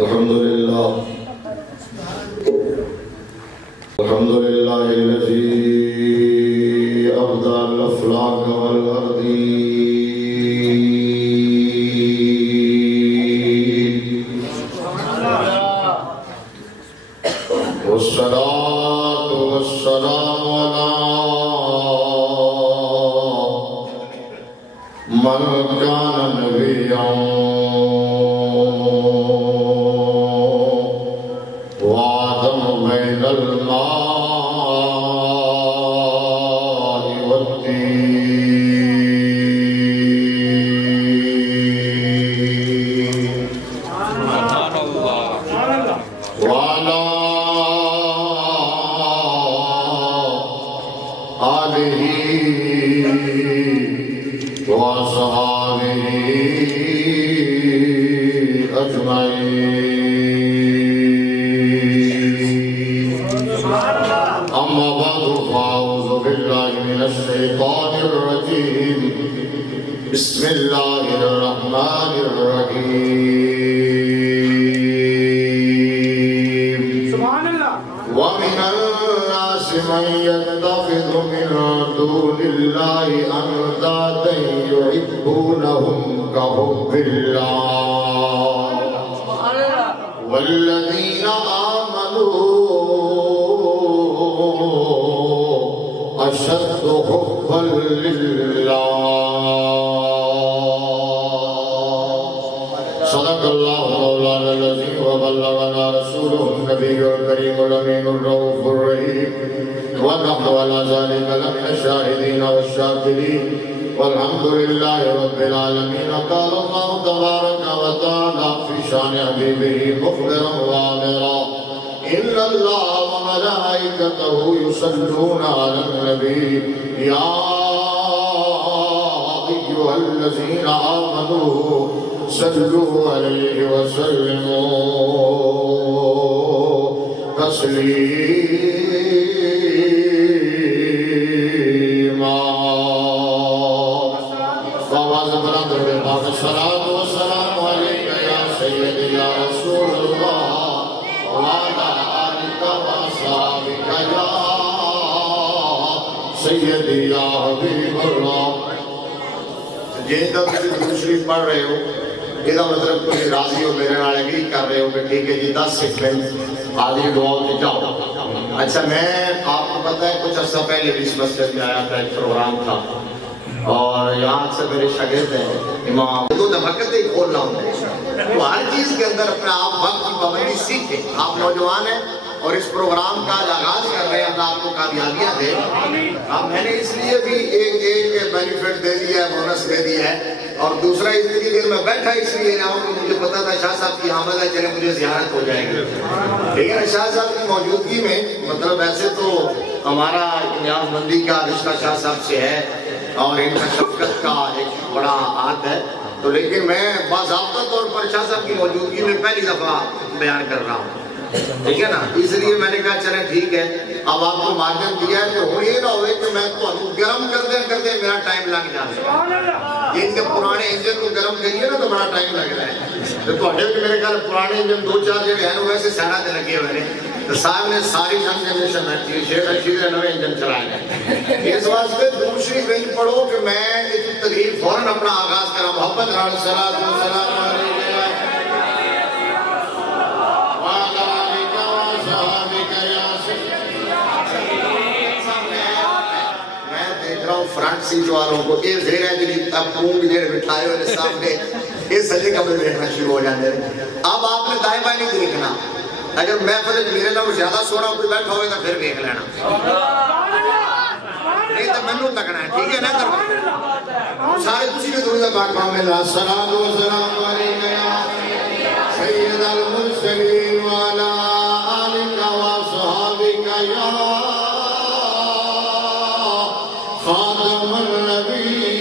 الحمد لله الذي أبدى الأفلاك والأرضين والصلاة والسلام على من كان نبيا وآدم بين الماء والطين وعلى آله وأصحابه أجمعين. أما بعد فأعوذ بالله من الشيطان الرجيم. بسم الله الرحمن الرحيم. ومن الناس من يتخذ من دون الله أندادا يحبونهم كحب الله والذين آمنوا أشد حبا لله. صدق الله مولانا العظيم وبلغنا رسوله النبي الكريم الأمين الرؤوف الرحيم ونحن على ذلك لمن الشاهدين والشاكرين والحمد لله رب العالمين. قال الله تبارك وتعالى في شان حبيبه مخبرا وآمرا إن الله وملائكته يصلون على النبي يا أيها الذين آمنوا صلوا عليه وسلموا تسليما. الصلاة والسلام عليك يا سيدي يا رسول الله وعلى آلك وأصحابك يا سيدی یا حبیب اللہ. جن تک درود شریف پڑھ رہے ہو یہ مطلب کوئی راضی ہو میرے نال ایگری کر رہے ہو کہ ٹھیک ہے جی 10 سیکنڈ حاضری دعا کے جاؤ. اچھا میں آپ کو پتہ ہے کچھ عرصہ پہلے بھی اس مسجد میں آیا تھا, ایک پروگرام تھا اور یہاں سے میرے شاگرد ہیں امام دو وقت ہی کھولنا ہوتا ہے تو ہر چیز کے اندر اپنے آپ وقت کی پابندی سیکھیں. آپ نوجوان ہیں اور اس پروگرام کا آغاز کر رہے ہیں, اللہ آپ کو کامیابیاں دے. اب میں نے اس لیے بھی ایک بینیفٹ دے دیا ہے, بونس دے دیا ہے, اور دوسرا اس لیے میں بیٹھا اس لیے نہ ہوں کہ مجھے پتا تھا شاہ صاحب کی آمد ہے, چلے مجھے زیارت ہو جائے گی. لیکن شاہ صاحب کی موجودگی میں مطلب ایسے تو ہمارا نیاز مندی کا رشتہ شاہ صاحب سے ہے اور ان کا شفقت کا ایک بڑا عہد ہے, تو لیکن میں باضابطہ طور پر شاہ صاحب کی موجودگی میں پہلی دفعہ بیان کر رہا ہوں, ٹھیک ہے نا. اس لیے میں نے کہا چلیں ٹھیک ہے, اب آپ کو مارجن دیا ہے کہ ہو یہ نہ ہوئے کہ میں تو گرم کرتے میرا ٹائم لگ جائے. یہ ان کے پرانے انجن کو گرم کریے نا تو بڑا ٹائم لگ رہا ہے. تو میرے خیال پرانے انجن 2-4 جگہ ہیں ویسے سہرا سے لگے ہوئے ہیں, تو صاحب نے ساری جنریشن شیخ رشید نے نوے انجن چلائے ہیں. اس واسطے دوسری بینچ پڑھو کہ میں اس تقریر فوراً اپنا آغاز کرا. محبت رال صلاۃ و سلام علیہ فرنٹ سیٹ والوں کو یہ زیر ہے جنہی پونگ جنہی بٹھائے ہوئے سامنے یہ سجے کمرے دیکھنا شروع ہو جانے. اب آپ نے دائیں بائیں نہیں دیکھنا, اگر محفل میرے نام زیادہ سونا کوئی بیٹھا ہوئے تو پھر دیکھ لینا, نہیں تو منو تکنا ہے, ٹھیک ہے نا. سارے کسی نے دنیا پاک میں الصلاۃ والسلام علیک یا سید المرسلین وعلی آلک واصحابک یا خاتم النبیین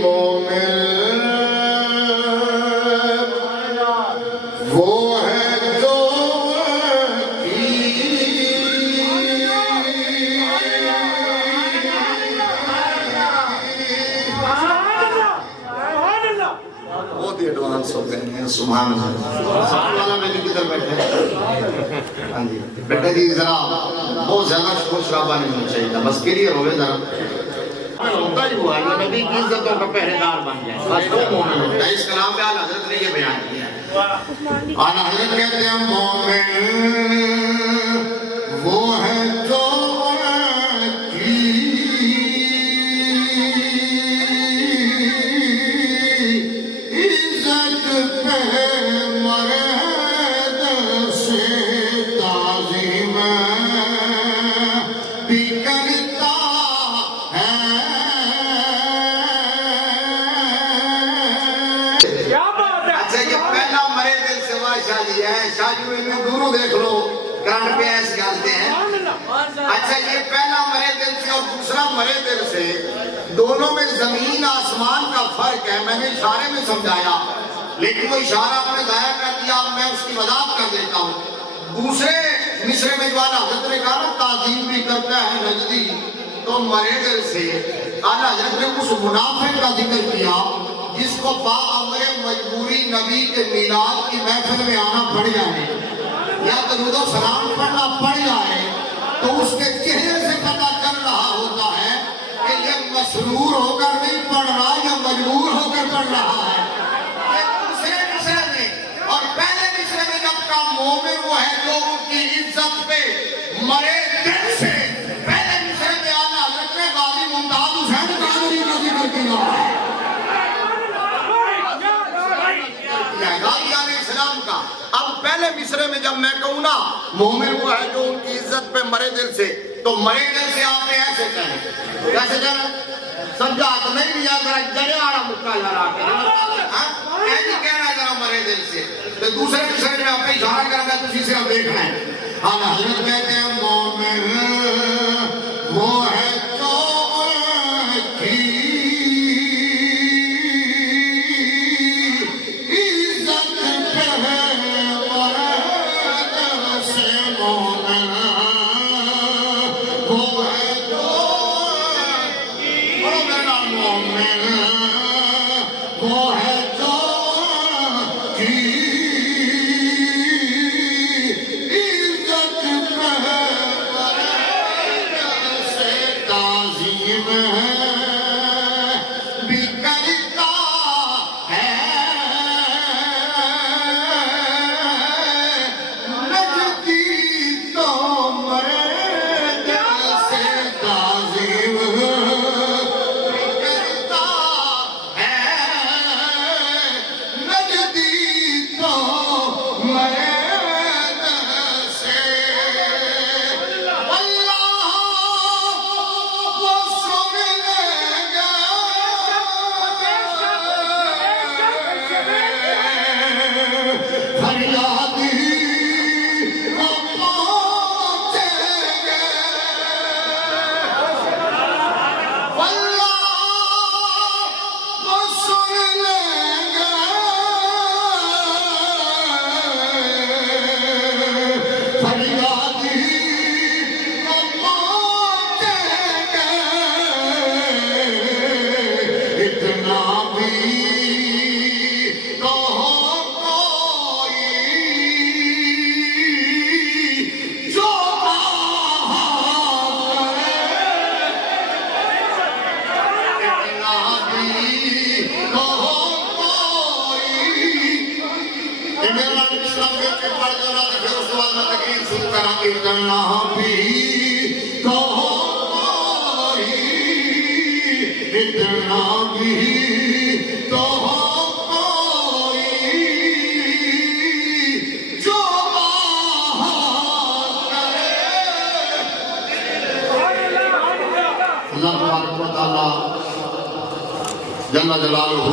مومن. وہ ہے جو بھی ایڈوانس ہو گئے ہیں. سبحان اللہ. سبحان اللہ. میں بھی کدھر بیٹھے. ہاں جی بیٹے جی ذرا بہت زیادہ شور شرابہ نہیں ہونا چاہیے, بس کلیئر ہوئے ذرا. ہوتا ہی ہوا ہے نبی کی عزتوں کا پہرے دار بن جائے, بس تو مومن ہوتا ہے. اس کلام میں اعلیٰ حضرت نے یہ بیان کیا ہے. اعلیٰ حضرت کہتے ہیں مومن وہ ہے جو دیکھ لو کرنٹ پہ ایسے گالتے ہیں. اچھا یہ پہلا مرے دل سے اور دوسرا مرے دل سے, دونوں میں زمین آسمان کا فرق ہے. میں نے اشارے میں سمجھایا لیکن وہ اشارہ آپ نے ضائع کر دیا, میں اس کی وضاحت کر دیتا ہوں. دوسرے مصرے میں جو اعلیٰ حضرت نے کہا نا تعظیم بھی کرتا ہے نجدی, تو مرے دل سے اعلیٰ حضرت نے اس منافق کا ذکر کیا جس کو باعمر مجبوری نبی کے میلاد کی محفل میں آنا پڑ جائے یا درود و سلام پڑھنا پڑ جائے تو اس کے چہرے سے پتہ چل رہا ہوتا ہے کہ یہ مسرور ہو کر نہیں پڑھ رہا یا مجبور ہو کر پڑھ رہا ہے. یہ دوسرے مصرے میں. اور پہلے مصرے میں جب کا مومن وہ ہے جو ان کی عزت پہ مرے دل سے, پہلے مصرے میں اعلیٰ حضرت نے غازی ممتاز حسین قادری کا ذکر کیا ہے. غازی علیہ السلام کا. اب پہلے مصرے میں جب میں کہوں نا مومن وہ ہے جو ان کی عزت پہ مرے دل سے, تو مرے دل سے آپ نے ایسے کہیں, کیسے کہنا سمجھا تو نہیں لیا, ذرا جڑے آڑا مکہ لڑا کے ایسے کہنا ذرا مرے دل سے. تو دوسرے مصرے میں آپ نے اشارہ کرنا ہے, تجھے صرف دیکھنا ہے. اعلیٰ حضرت کہتے ہیں مومن وہ ہے جل جلالہ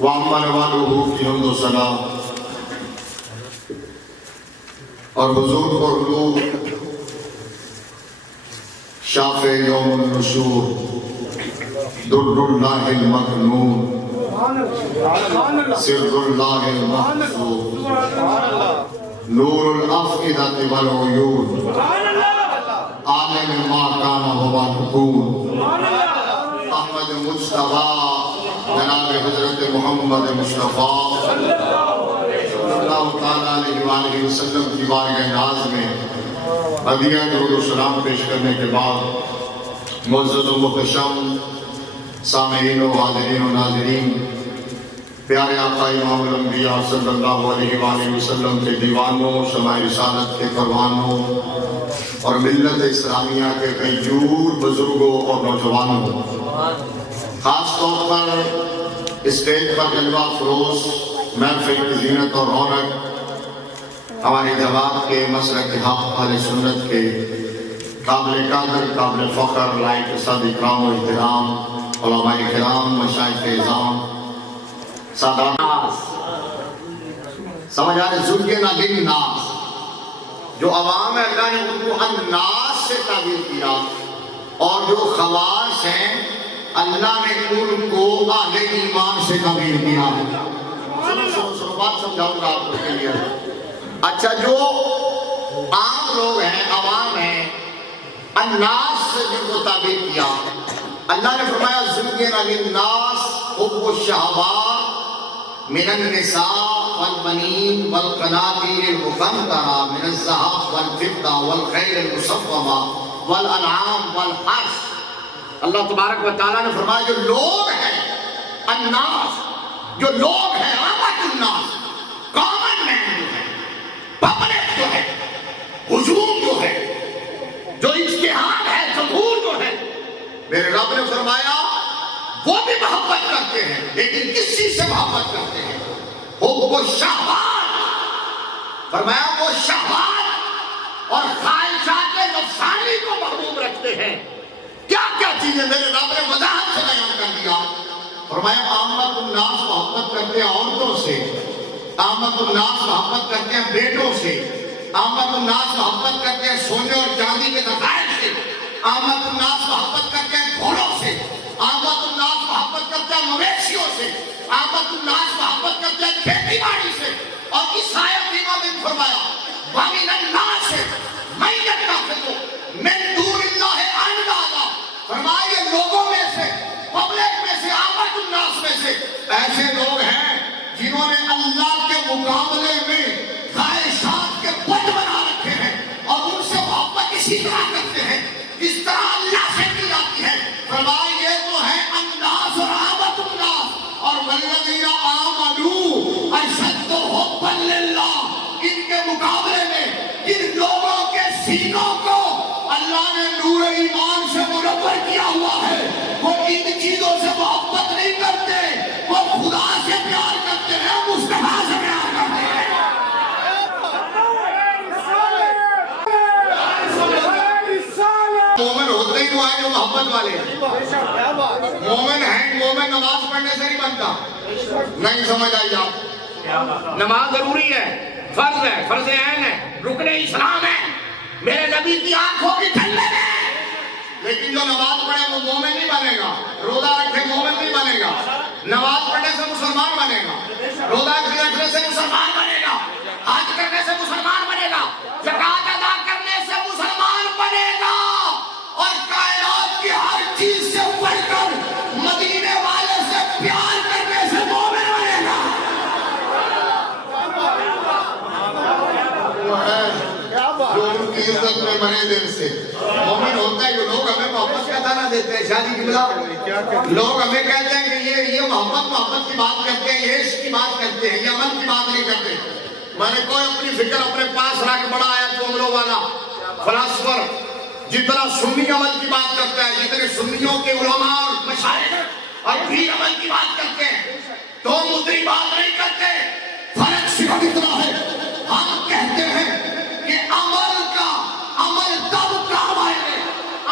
وعمر والہ کی حمد و ثنا اور حضور کو حضور شاف یوم النشور در اللہ المکنون سر اللہ المحصور نور الافئدۃ والعیون عالم ما کان ہوا نکون احمد مصطفیٰ جناب حضرت محمد مصطفیٰ صلی اللہ تعالیٰ علیہ وآلہ وسلم کی بارگاہ ناز میں ہدیہ درود و سلام پیش کرنے کے بعد معزز و محتشم سامعین و حاضرین و ناظرین، پیارے آقا امام الانبیاء صلی اللہ علیہ وآلہ وسلم کے دیوانوں، شمع رسالت کے پروانوں اور ملت اسلامیہ کے غیور بزرگوں اور نوجوانوں، خاص طور پر اسٹیج پر جلوہ فروز محفل کی زینت اور رونق ہمارے جواب کے مسلک حق اہل سنت کے قابل قدر، قابل فخر، لائق صد اکرام و احترام علماء کرام، مشائخ اعظام، سادات، سمجھ آ رہے زُيِّنَ لِلنَّاسِ، جو عوام ہے اللہ نے ان کو الناس سے تعبیر کیا، اور جو خواص ہیں اللہ نے ان کو اہل ایمان سے تعبیر کیا۔ سنو بات سمجھاؤں گا آپ کو کلیئر۔ اچھا، جو عام لوگ ہیں، عوام ہیں، الناس سے جن کو تعبیر کیا، اللہ نے فرمایا زُيِّنَ لِلنَّاسِ حُبُّ الشَّهَوَاتِ مِنَ النِّسَاءِ والبنين والقناطير المقنطرة من الذهب والفضة والخيل المسومة والأنعام والحرث۔ اللہ تبارک و تعالیٰ نے فرمایا جو لوگ ہیں الناس، جو لوگ ہیں عامت الناس، کامن مین جو ہے، پبلک جو ہے، ہجوم جو ہے، جو اجتہاد ہے، جمہور جو ہے، میرے رب نے فرمایا وہ بھی محبت کرتے ہیں، لیکن کس چیز سے محبت کرتے ہیں؟ وہ شہوات، فرمایا وہ شہوات اور خواہشات نفسانی کو محبوب رکھتے ہیں۔ کیا کیا چیزیں میرے رب نے وضاحت سے بیان کر دیا۔ فرمایا عامت الناس محبت کرتے ہیں عورتوں سے، عامت الناس محبت کرتے ہیں بیٹوں سے، عامت الناس محبت کرتے ہیں سونے اور چاندی کے ذخائر سے، عامت الناس محبت کرتے ہیں گھوڑوں سے، عامت الناس محبت کرتے ہیں مویشیوں سے، عامت الناس محبت کرتے ہیں کھیتی باڑی سے۔ اور اس آیت میں فرمایا وَمِنَ النَّاسِ مَن يَتَّخِذُ مِن دُونِ اللَّهِ أَندَادًا، فرمایا یہ لوگوں میں سے، پبلک میں سے، عامت الناس میں سے ایسے لوگ ہیں جنہوں نے اللہ کے مقابلے میں خواہشات کے بت بنا رکھے ہیں اور ان سے محبت اسی طرح کرتے ہیں جس طرح اللہ سے کی جاتی ہے۔ فرمایا یہ تو ہے الناس اور عامت الناس، اور والذین آمنوا اشد حبا للہ، ان کے مقابلے میں جن لوگوں کے سینوں کو اللہ نے نور ایمان سے منور کیا ہوا ہے، وہ ان چیزوں سے محبت نہیں کرتے، وہ خدا سے پیار کرتے ہیں، مصطفیٰ سے پیار کرتے ہیں۔ مومن ہوتے ہی وہ ہیں جو محبت والے ہیں۔ مومن ہیں، مومن نماز پڑھنے سے نہیں بنتا۔ نہیں سمجھ آئی آپ؟ نماز ضروری ہے، فرض ہے، فرض عین ہے، رکن اسلام ہے، میرے نبی کی آنکھوں کی ٹھنڈک ہے، لیکن جو نماز پڑھے وہ مومن نہیں بنے گا، روزہ رکھے مومن نہیں بنے گا، نماز پڑھنے سے مسلمان بنے گا، روزہ رکھنے سے مسلمان بنے گا، حج کرنے سے مسلمان بنے گا، زکوٰۃ ادا کرنے سے مسلمان بنے گا، اور کائنات کی ہر چیز سے بڑھ کر مدینے والے سے پیار کرنے سے مومن بنے گا۔ وہ ہے جو ان کی عزت میں مرے دل سے مومن ہوتا ہے۔ جو لوگ ہمیں محبت کا دعویٰ دیتے ہیں، شادی کی بلا لوگ ہمیں کہتے ہیں کہ یہ محبت کی بات کرتے ہیں، یہ عشق کی بات کرتے ہیں، یہ عمل کی بات نہیں کرتے۔ میں نے کوئی اپنی فکر اپنے پاس رکھ بڑا آیا توملوں والا فلاسفر جتنا سنی عمل کی بات کرتا ہے، جتنے سنیوں کے علماء اور مشائخ اور پیر عمل کی بات کرتے ہیں، تو مدری بات نہیں کرتے۔ فرق صرف اتنا ہے، ہم کہتے ہیں کہ عمل تب کام آئے،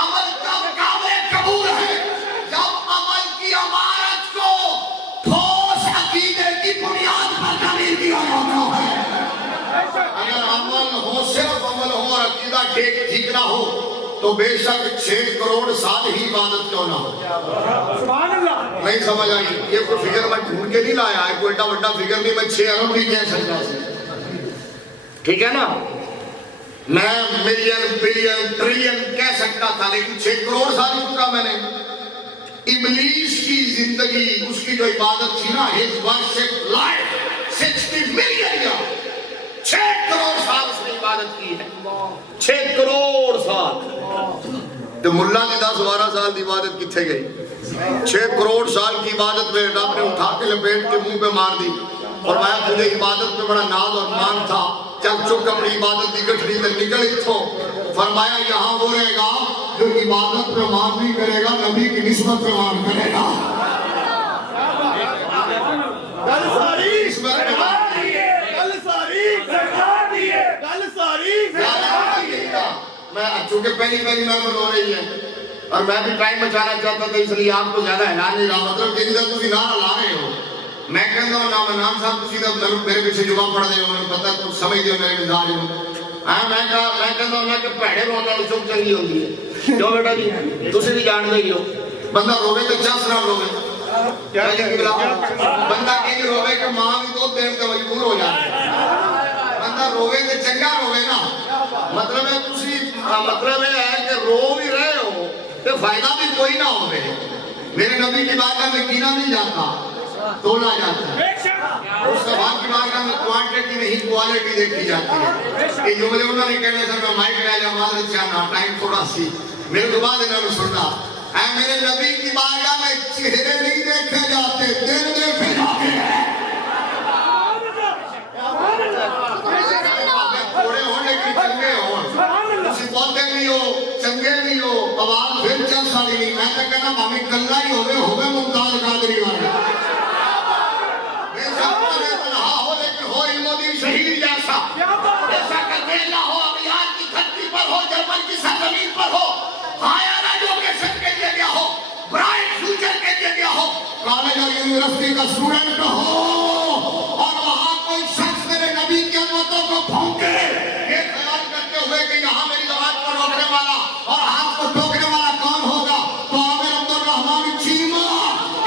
عمل تب قابل قبول ہے جب عمل کی عمارت کو ٹھوس عقیدے کی بنیاد پر تعمیر کیا جاتا ہے۔ اگر عمل ہو، صرف عمل ہو اور عقیدہ ٹھیک نہ ہو تو بے شک 6 کروڑ سال ہی عبادت کیوں نہ ہو۔ نہیں سمجھ آئی؟ یہ کوئی فگر میں ڈھونڈ کے نہیں لایا ہے، کوئی بڑا فگر نہیں، میں 6 ارب بھی کہہ سکتا ہوں، ٹھیک ہے نا؟ میں ملین بلین ٹریلین کہہ سکتا تھا، لیکن 6 کروڑ سال ہی چکا میں نے۔ ابلیس کی زندگی، اس کی جو عبادت تھی نا، his worship life 60 million year، 6 crore سال اس نے عبادت کی ہے، 6 کروڑ سال۔ تو ملا نے 10-12 سال کی عبادت کتنے گئی؟ 6 کروڑ سال کی عبادت میں رب نے اٹھا کے لپیٹ کے منہ پہ مار دی، فرمایا تجھے عبادت میں بڑا ناز اور مان تھا، چل چک اپنی عبادت کی گٹھڑی سے نکل اتھوں۔ فرمایا یہاں وہ رہے گا جو عبادت پہ مان بھی کرے گا، نبی کی نسبت پہ مان کرے گا۔ چونکہ پہلی میں ہو رہی ہے اور میں بھی ٹائم بچانا چاہتا تھا، اس لیے آپ کو زیادہ ہلا نہیں رہا، مطلب کہ ادھر تھی نہ ہلا رہے ہو۔ میں کہتا ہوں نام صاحب تھی میرے پیچھے جمعہ پڑھ دے ہو، میں پتہ کچھ سمجھ دے ہو میرے مزاج ہوں۔ میں کہتا ہوں کہ پیڑے رونا چپ چنگی ہوتی ہے، کیوں بیٹا جی تسی بھی جان دے ہو، بندہ روے تو چس نہ روے، بندہ کہیں روے کہ ماں بھی دو دیر سے مجبور ہو جاتی ہے، بندہ روے تو چنگا روے نا۔ مطلب ہے تسی مطلب ہے کہ رو بھی رہے ہو تو فائدہ بھی کوئی نہ ہو گئے۔ میرے نبی کی بارگاہ میں گینا نہیں جاتا، تولا جاتا ہے۔ اس کے بعد کی بارگاہ میں کوانٹیٹی نہیں کوالٹی دیکھی جاتی ہے۔ کہ جملے انہوں نے کہنے سر میں مائک لے لیا معذرت چاہنا، ٹائم تھوڑا سی میرے تو بعد انہوں نے سننا۔ اے میرے نبی کی بارگاہ میں چہرے نہیں دیکھے جاتے، دل دیکھے جاتے ہیں۔ تھوڑے ہونے کی چنگے ہو، کسی پودے بھی ہو، چنگے بھی ہو، آواز پھر چل سالی نہیں۔ میں تو کہنا ہمیں کلہ ہی ہوئے ممتاز قادری والے، بے شک پڑے تنہا ہو لیکن ہو علم و دین شہید جیسا، بے شک اکیلا ہو، ابیار کی دھرتی پر ہو، جرمن کی سرزمین پر ہو، ہائر ایجوکیشن کے لیے گیا ہو، برائٹ فیوچر کے لیے گیا ہو، کالج اور یونیورسٹی کا اسٹوڈنٹ ہو، اور وہاں کوئی شخص میرے نبی کی امتوں کو پھونکے یہ خیال کرتے ہوئے کہ یہاں میری زبان کو روکنے والا اور ہاتھ کو ٹوکنے والا کون ہوگا، تو عامر عبدالرحمن چیمہ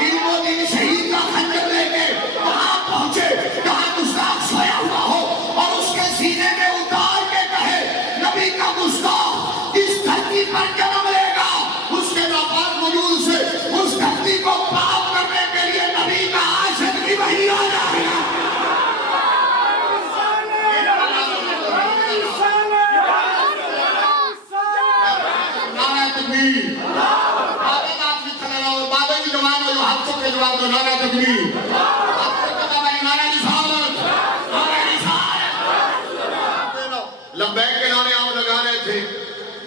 علم و دین شہید کا خنجر لے کے وہاں پہنچے جہاں گستاخ سویا ہوا ہو، اور اس کے سینے میں اتار کے کہے نبی کا گستاخ اس دھرتی پر جنم لے گا، اس کے ناپاک وجود سے اس دھرتی کو پاک کرنے کے لیے نبی کا عاشق بھی وہی آ جائے گا۔ نعرہ تکبیر، بابے کی جوان ہو جو ہاتھ چک کے جواب دو، نعرہ تکبیر، نعرہ رسالت، نعرہ رسالت۔ لبیک کے نعرے آپ لگا رہے تھے،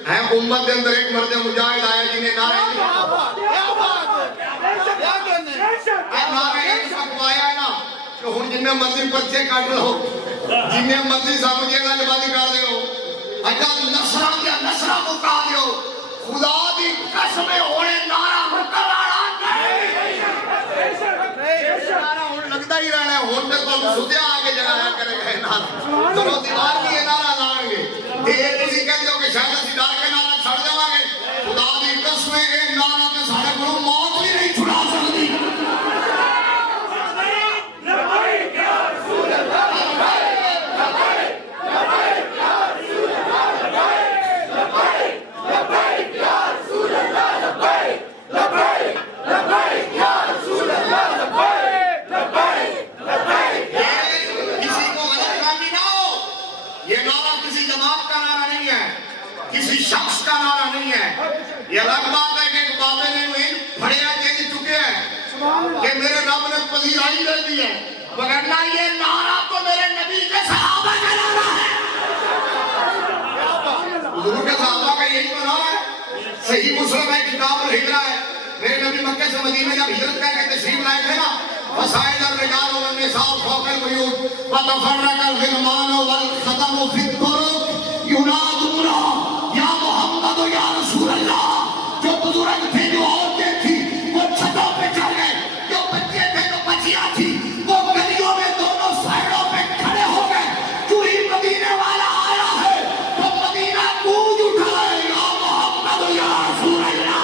ہیں امت کے اندر ایک مرد مجاہد آیا جنہیں نعرہ آیا نا کہ ہن جنہیں مرضی پرچے کٹ لو، جنہیں مرضی سمجھے گا جبادی کر دے ہو، اچھا نصرہ یا نصرہ مکا دے ہو، خدا دی قسم ہونے نعرہ مکرانا نہیں، نعرہ ہن لگتا ہی رہنا ہے، ہن تک تو سدھے آگے جگایا کرے گا نعرہ، چلو دیوار کی یہ نعرہ لائیں گے، یہ کسی کہتے ہو کہ شاید اسی ڈال کے نعرہ چھڑ جائیں گے، خدا دی قسم ایک نعرہ تے سارے کو موت بھی نہیں چھڑا سکتی۔ کسی شخص کا نعرہ نہیں ہے، یہ الگ بات ہے کہ ایک بابے نے بڑے کہہ چکے ہیں کہ میرے رب نے پذیرائی دے دی ہے، وگرنہ یہ نعرہ تو میرے نبی کے صحابہ کا نعرہ ہے، حضور کے صحابہ کا یہی تو نعرہ ہے۔ صحیح مسلم ہے، کتاب الہجرہ ہے، میرے نبی مکہ سے مدینہ جب ہجرت کر کے تشریف لائے تھے نا، فصائد الرجال والنساء فوق البیوت وتفرق الغلمان والخدم فی الطرق ینادون یا محمد یا رسول اللہ۔ جو بزرگ تھے، جو عورتیں تھی، وہ چھتوں پہ چڑھ گئے، جو بچے تھے، جو بچیاں تھی، وہ گلیوں میں دونوں سائڈوں پہ کھڑے ہو گئے، چوری مدینے والا آیا ہے تو مدینہ گونج اٹھا ہے، یا محمد یا رسول اللہ۔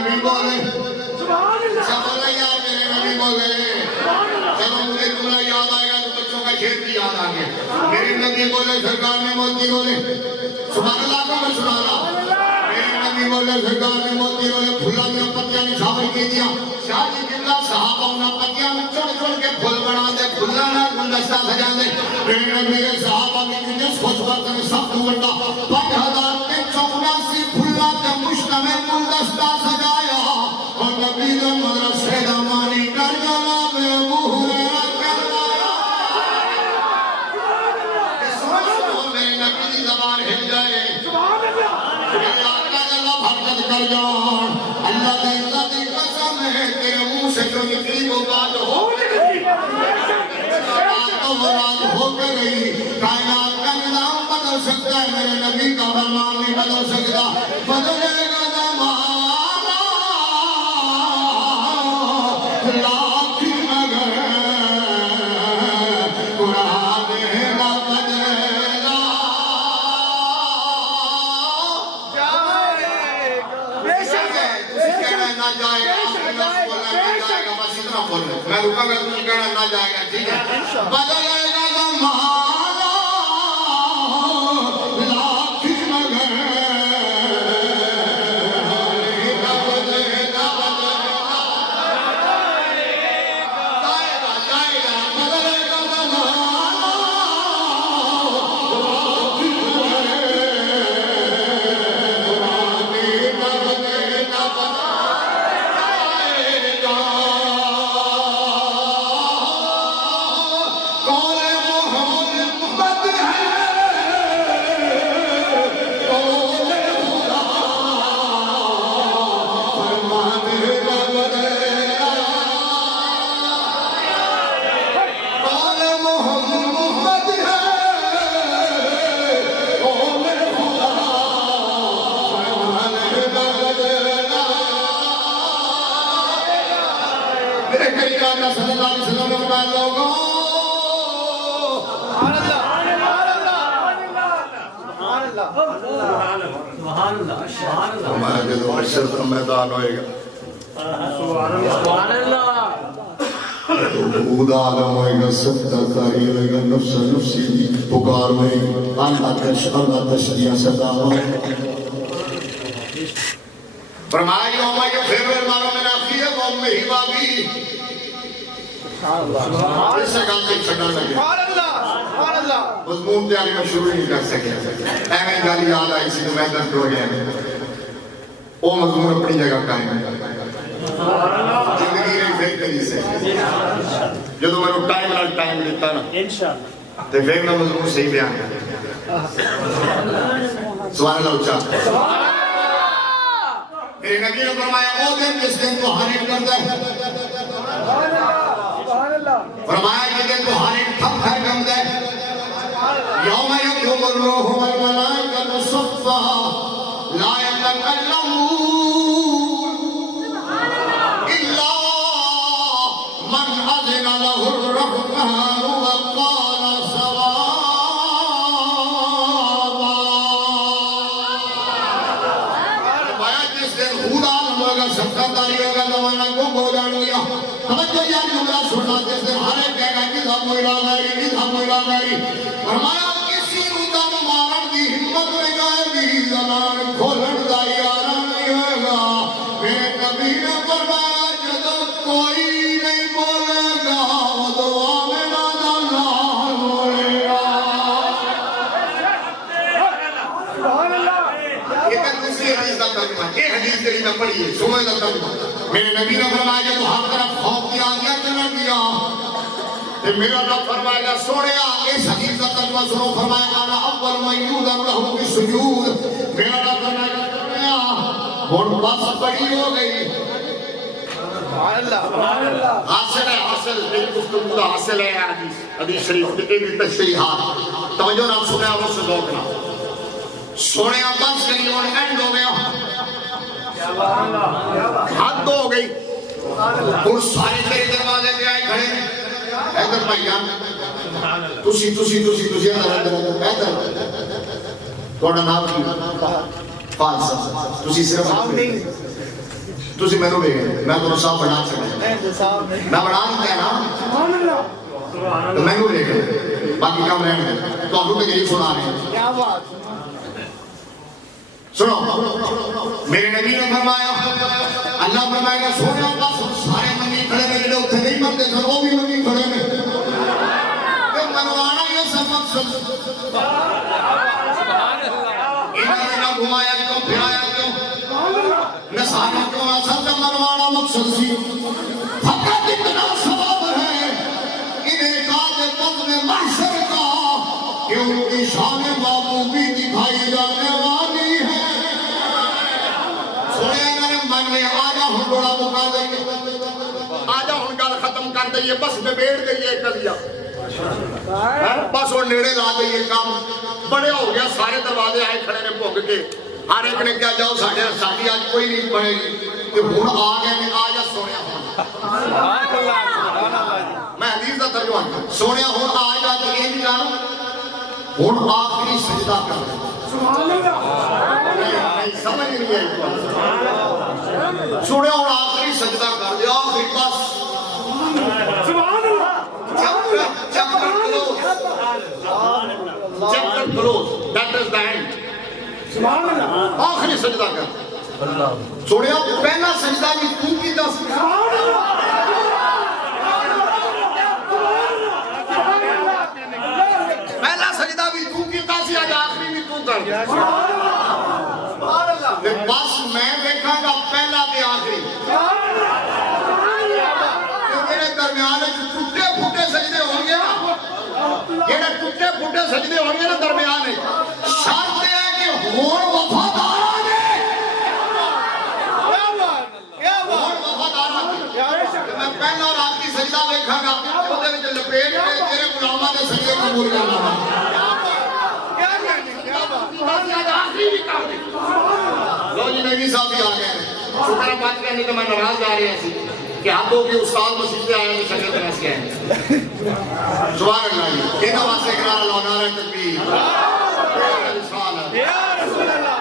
نبی بولے چلو یار میرے نبی بولے چلو مجھے جملہ یاد آئے گا تو بچوں کا شعر بھی یاد آ گیا میرے نبی بولے سرکار نے موتی بولے سبحان اللہ کو میں سنا رہا میرے نبی بولے سرکار نے موتی بولے پھلا میں پتیاں نشاور کی دیا شاہ جی قبلہ صحابہ انہاں پتیاں میں چھوڑ چھوڑ کے پھول بنا دے پھلا نہ گلدستہ سجا دے میرے نبی کے صحابہ کی جس خوش وقت میں سب دوڑا 5384 پھلا کے مشتمل گلدستہ سجایا اور نبی نے مدرسے دمانی کر جانا میں ابو ہریرہ کروایا میرے نبی کی زبان ہل جائے میرے آقا جلہ بھرکت کر جان اللہ دے اللہ دی قسم ہے تیرے منہ سے جو نکلی وہ بات ہو مراد ہو کے رہی کائنات کا نظام بدل سکتا ہے میرے نبی کا فرمان نہیں بدل سکتا بدلے گا زمانہ لاکھ مگر قرآن نہ بدلا بے شک ہے تسی کہنا نہ جائے گا بس اتنا بولنا میں رکا گا تسی کہنا نہ جائے گا ٹھیک ہے بدلے گا زمانہ لاکھ مگر نہ بدلے گا جائے گا بدلے گا زمانہ لاکھ صلی اللہ علیہ وسلم نے لوگوں ہمارا جو محشر کا میدان ہوئے گا خود عالم ہوئے گا سبتا کاری ہوئے گا نفس نفسی پکار ہوئے گا اللہ تشریح صدا ہوئے فرمایا یوم یفر المرء من اخیہ و امہ وابی اس سے کام نہیں چھڑنا لگے مضمون تیاری میں شروع نہیں کر سکے میں گالی یاد آئی سی تو میں درد ہو گیا وہ مضمون اپنی جگہ قائم ہے زندگی نہیں پھر کری سے جو تو میں ٹائم لیتا نا تو پھر میں مضمون صحیح بیان ہے سبحان اللہ اچھا میرے نبی نے فرمایا او دن جس دن تو حارم کرتا ہے فرمایا کہ دن تو حارم تھپ ہے کم دے یوم یقوم الروح والملائکۃ صفا لا یتکلمون الا من اذن له الرحمن وقال صوابا فرمایا جس دن خدا ہوگا سبقہ داری ہوگا زمانہ گم ہو جان گیا توجہ یا جملہ سننا جس دن ہر ایک کہے گا کہ دم الہ غیری فرمایا کسی نو دم مارن دی ہمت نہیں آئے گی زبان کھولن دا یارہ نہیں ہوئے گا میرے نبی نے فرمایا جدو کوئی نہیں بولے گا وہ دعا میں نادا نال بولے گا یہ دوسری حدیث کا ترجمہ یہ حدیث دلی میں پڑھی ہے سمجھ کا ترجمہ میرے نبی نے فرمایا جب ہر طرف خوف کی آگیا چلا گیا کہ میرا رب فرمائے گا سوڑیا اس حدیث کا ترجمہ سنو فرمائے گا انا اول من یوذر لہ فی السجود میرا رب فرمائے گا سوڑیا اور بس بڑی ہو گئی حاصل ہے حاصل میری گفتگو کا حاصل ہے حدیث شریف کے بھی تشریحات توجہ نہ سنے اور سے دوکنا سوڑیا بس گئی اور اینڈ ہو گیا حد ہو گئی اور سارے تیرے دروازے پہ آئے کھڑے ایدر بھائیان تسی ادھر توڑا نام کی فالسا تسی صرف تسی میں رو بے میں تو صاحب بنا سکتے میں بنا دیتا ہے نا تو میں رو لے گئے باقی کام رہنے دے تو آپ یہی سنا رہے ہیں کیا بات سنو میرے نبی نے فرمایا اللہ فرمائے گا سونے اللہ سارے منی کھڑے میں جڑے اتنے نہیں مرتے سن وہ بھی منی کھڑے میں کہ منوانا یہ سب مقصد انہیں نہ گھمایا کیوں پھرایا کیوں نسانا کیوں اصل کا منوانا مقصد سی فقط اتنا سبب ہے انہیں کاج قدم محشر کا کہ ان کی شان معبوبی دکھائی جانے والی ہے سونے میں نے من لے آجا ہن بڑا مکا دیں آجا ہن گل ختم کر دئیے بس میں بیٹھ گئی ہے کلیا بس وہ نیڑے لا دئیے کام بڑے ہو گیا سارے دروازے آئے کھڑے نے بھوگ کے ہر ایک نے کیا جاؤ ساڑھی آج کوئی نہیں پڑے گی کہ ہن آ گئے نے آجا سونے میں حدیث کا ترجمہ سونے ہن آجا تو یہ بھی جانو ہن آخری سجدہ کر نہیں سمجھ نہیں ہے سونے ہن آخری سجدہ کر دے آخری بس chapter close chapter close that is the end آخری سجدہ کر سونے پہلا سجدہ بھی تو کی دس پہلا سجدہ بھی تو کی تاسی آج آخری بھی تو کر بس میں دیکھا گا پہلا بھی آخری میرے درمیان ٹوٹے پھوٹے سجدے ہوں گے یہ ٹوٹے پھوٹے سجدے ہوں گے نا درمیان شرط ہے کہ ہون وفادار آگے ہون وفادار آگے میں پہلا اور آخری سجدہ دیکھا گا وہ دے وچ لپیٹ کے تیرے غلامہ نے سجدے قبول کرنا لو جی نبی صاحب بھی آگئے ہیں شکر بات کرنے تو میں نماز جا رہے ہیں کہ آپ لوگ یہ استاد مسجد پہ آئے ہیں شکل میں نس گئے ہیں سبحان اللہ جی یہ نواز سے اقرار اللہ نعرہ تکبیر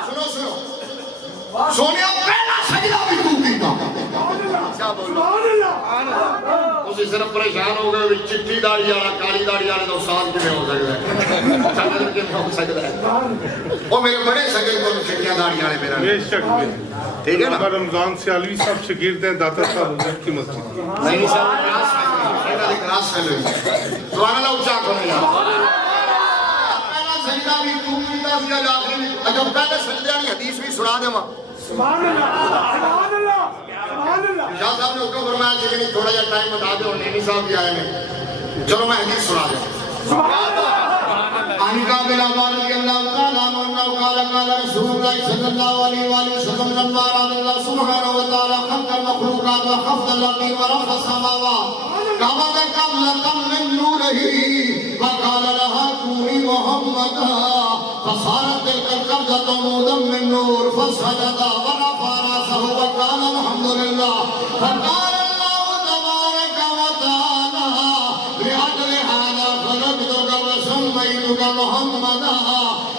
سنو سنو سونیا پہلا سجدہ بھی تو کیتا کیا بولو اسی صرف پریشان ہو گئے چٹھی داڑھی آرہا کالی داڑھی آرہا تو استاد کے میں ہو سکتا ہے شکل کے میں ہو سکتا ہے وہ میرے بڑے شکل کو چٹھیاں داڑھی آرہے میرا بے شک ٹھیک ہے نا رمضان سے علوی صاحب شگرد ہیں داتا صاحب حضرت کی مسجد نہیں صاحب کلاس فیل ہوئی سبحان اللہ اچھا کرو یا پہلا سجدہ بھی تو کیتا سی آج آخری بھی اگر پہلے سجدہ نہیں حدیث بھی سنا دے ماں سبحان اللہ سبحان اللہ سبحان اللہ شاہ صاحب نے حکم فرمایا کہ نہیں تھوڑا جا ٹائم بتا دے اور نینی صاحب بھی آئے ہیں چلو میں حدیث سنا دے سبحان اللہ عنکا بلا بارک اللہ تعالیٰ عنہ قال قال رسول اللہ صلی اللہ علیہ وآلہ وسلم لما راد اللہ سبحانہ وتعالی خلق المخلوقات وخفض الارض ورفع السماوات قبض قبضة من نوره وقال لها كوني محمدا فصارت تلك القبضة عمودا من نور فسجد ورفع رأسه وقال الحمد لله فقال الله تبارك وتعالى لأجل هذا خلقتك وسميتك محمدا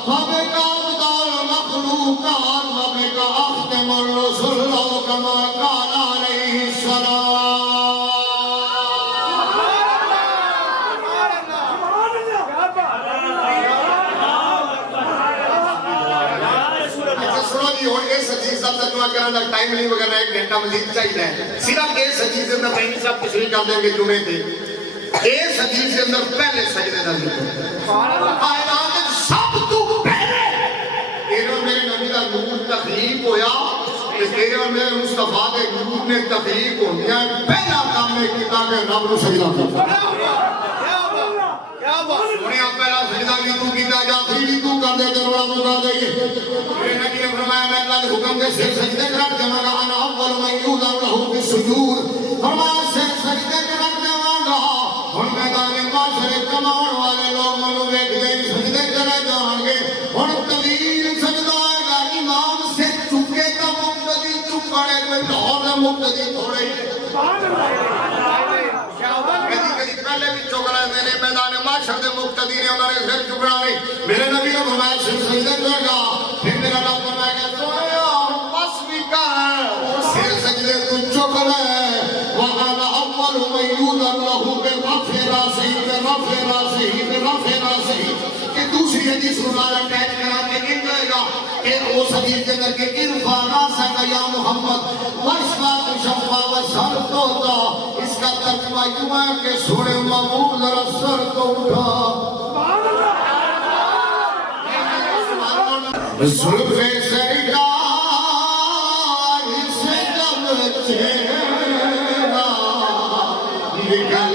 فبك أبدأ المخلوقات وبك أختم الرسل أو كما قال عليه السلام ٹائم نہیں وغیرہ ایک گھنٹہ مزید چاہیے صرف اس حدیث کے اندر نہیں صاحب تشریح کر دیں گے جمعے تھے اس حدیث کے اندر پہلے سجدے کا ذکر کائنات سب تو پہلے تیرے اور میرے نبی کا نور تخلیق ہویا کہ تیرے اور میرے مصطفیٰ کے نور نے تخلیق ہو گیا پہلا کام نے کتاب رب نو سجدہ کرنا انہیں آپ پہلا سجدہ بھی تو کیتا جا آخری بھی تو کر دے کے روڑا تو کر دے میرے نبی نے فرمایا میں اللہ کے حکم کے سے سجدے کر کے مگا انا اول من یوضع له فی السجود فرمایا سے سجدے کر کے مگا ہن میدان معاشرے کماؤن والے لوگ منو دیکھ دے سجدے کرے جان گے ہن طویل سجدہ آئے گا امام سے چکے کا مقتدی چک پڑے کوئی لاہور کا مقتدی تھوڑے پہلے بھی چک رہے میرے میدان معاشر دے مقتدی نے انہوں نے سر چکنا نہیں میرے نبی نے فرمایا سجدے کرے گا پھر میرا رب فرمایا کہ سویا بس بھی کر سر سجدے جس نال اٹیچ کرا کے نہیں جائے گا کہ اس حدیث کے اندر کہ ارفع راسک یا محمد واشفع تشفع وشرط ہوتا، اس کا ترجمہ یوں ہے کہ سونے محبوب ذرا سر کو اٹھا، زلف سرکار سے جب چہرہ نکلتا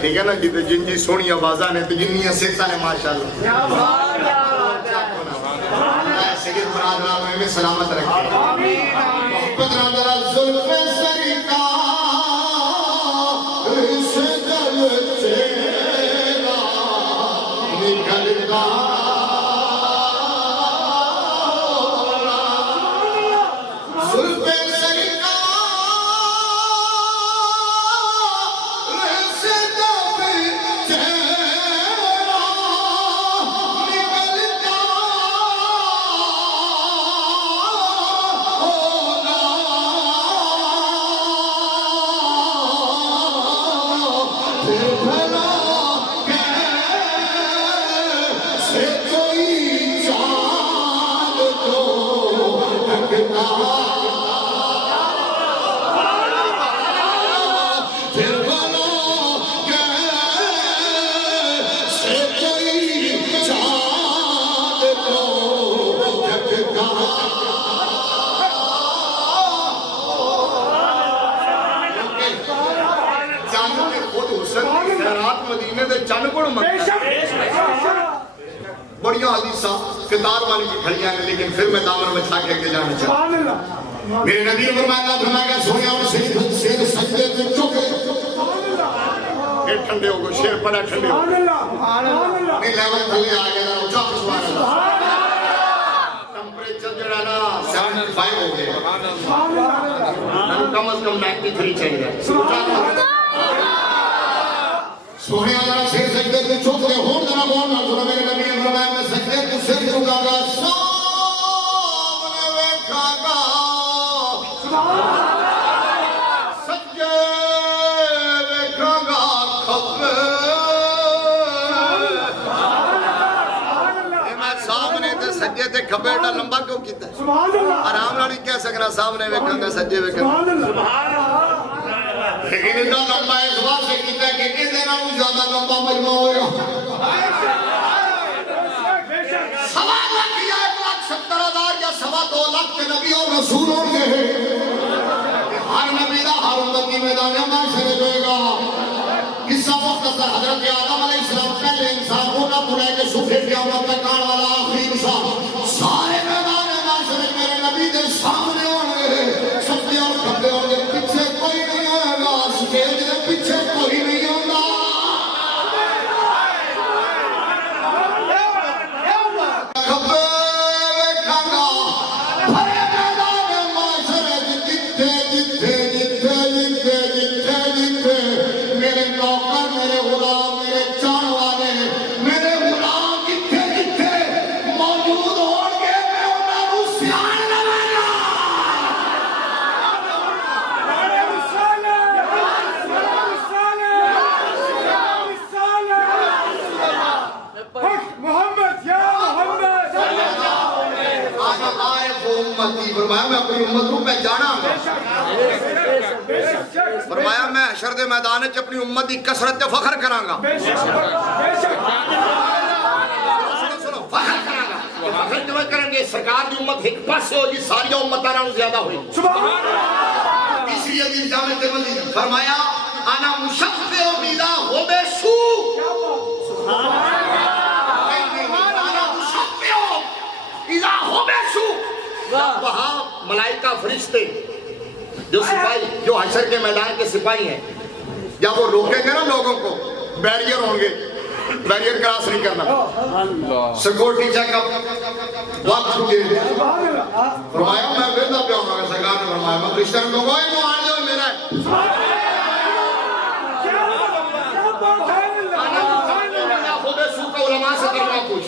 ٹھیک ہے نا جی جن جی سونی آوازاں نے جنیاں سکھتا نے ماشاءاللہ سید مراد نام میں سلامت رکھے محبت نظر زلف سرکار سے جب چہرہ نکلتا بڑیاں حدیثاں کتار والی کی کھڑیاں ہیں لیکن پھر میں دامن میں چھا کے جانا چاہتا ہوں میرے نبی نے فرمایا سونیا اور سید سجدے میں چکے پھر ٹھنڈے ہو گئے شیر پڑا ٹھنڈے ہو گئے نہیں لیول تھلے آ گیا اچھا سبحان اللہ ٹمپریچر جڑا نا 75 ہو گئے کم از کم 93 چاہیے سونے اللہ سیر سجدے تو چھوٹ گئے ہون ذرا بہن نہ سنا میرے نبی نے فرمایا میں سجدے تو سر چکا گا سامنے ویکھا گا سجدے ویکھا گا کھبے میں سامنے تے سجدے تے کھبے ڈا لمبا کیوں کیتا ہے آرام نہ نہیں کہہ سکنا سامنے ویکھا گا سجدے ویکھا گا لیکن اتنا لمبا اس بات سے کیتا ہے کہ کس دینا وہ زیادہ لمبا مجموع ہو رہا سوا لاکھ یا 1,70,000 یا سوا 2 لاکھ کے نبی اور رسول ہوں گے ہر نبی دا ہر امتی میدان معاشرے ہوئے گا قصہ مختصر حضرت آدم علیہ السلام پہلے انسان ہونا پڑے کہ سکھے قیامت تک آنے والا آخری انسان سارے میدان معاشرے میرے نبی دے سامنے ہوں گے سجدے اور کھبے ہوں گے پیچھے کوئی نہیں آئے گا سٹیج دے پیچھے کوئی نہیں ہوگا کھبے ویکھاں گا بھرے میدان معاشرے جتھے جتھے جتھے جتھے جتھے جتھے میرے نوکر میرے غلام میرے چان والے میرے غلام جتھے جتھے موجود ہون گے میں انہاں نوں سیان لواں گا فرمایا میں اپنی امت کو پہچانا گا فرمایا میں حشر دے میدان وچ اپنی امت دی کثرت تے فخر کراں گا سنو فخر کراں گا فخر جو کریں گے سرکار دی امت ایک پاسے ہو جی ساری امتاں نالوں زیادہ ہوئی تیسری حدیث جامع ترمذی فرمایا انا مشفع بلا ہو بے سو انا مشفع اذا ہو بے سو وہاں ملائکہ فرشتے جو سپاہی جو حشر کے میدان کے سپاہی ہیں جب وہ روکیں گے نا لوگوں کو بیریئر ہوں گے بیریئر کراس نہیں کرنا سیکورٹی چیک اپ وقت ہوگے فرمایا میں بیدہ پہ ہوں گا سرکار نے فرمایا میں فرشتہ کو کوئی کو آن جاؤ میرا ہے خود سو کا علماء سے کرنا کچھ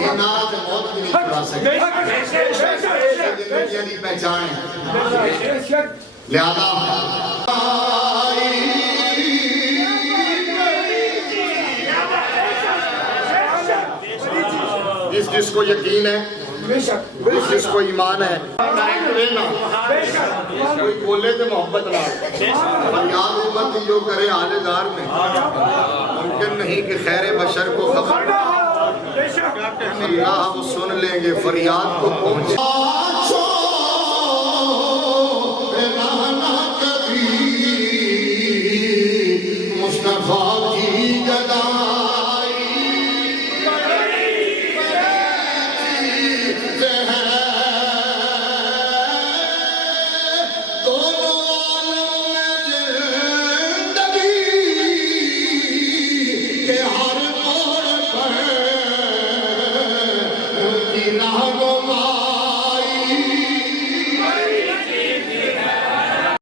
یہ نعرہ تو موت بھی نہیں کرا سکتے دنیا کی پہچان ہے لہذا جس کو یقین ہے جس کو ایمان ہے کوئی بولے تو محبت نہ فریاد امت جو کرے حال دار میں ممکن نہیں کہ خیر بشر کو خبر اللہ وہ سن لیں گے فریاد کو پہنچے مصطفیٰ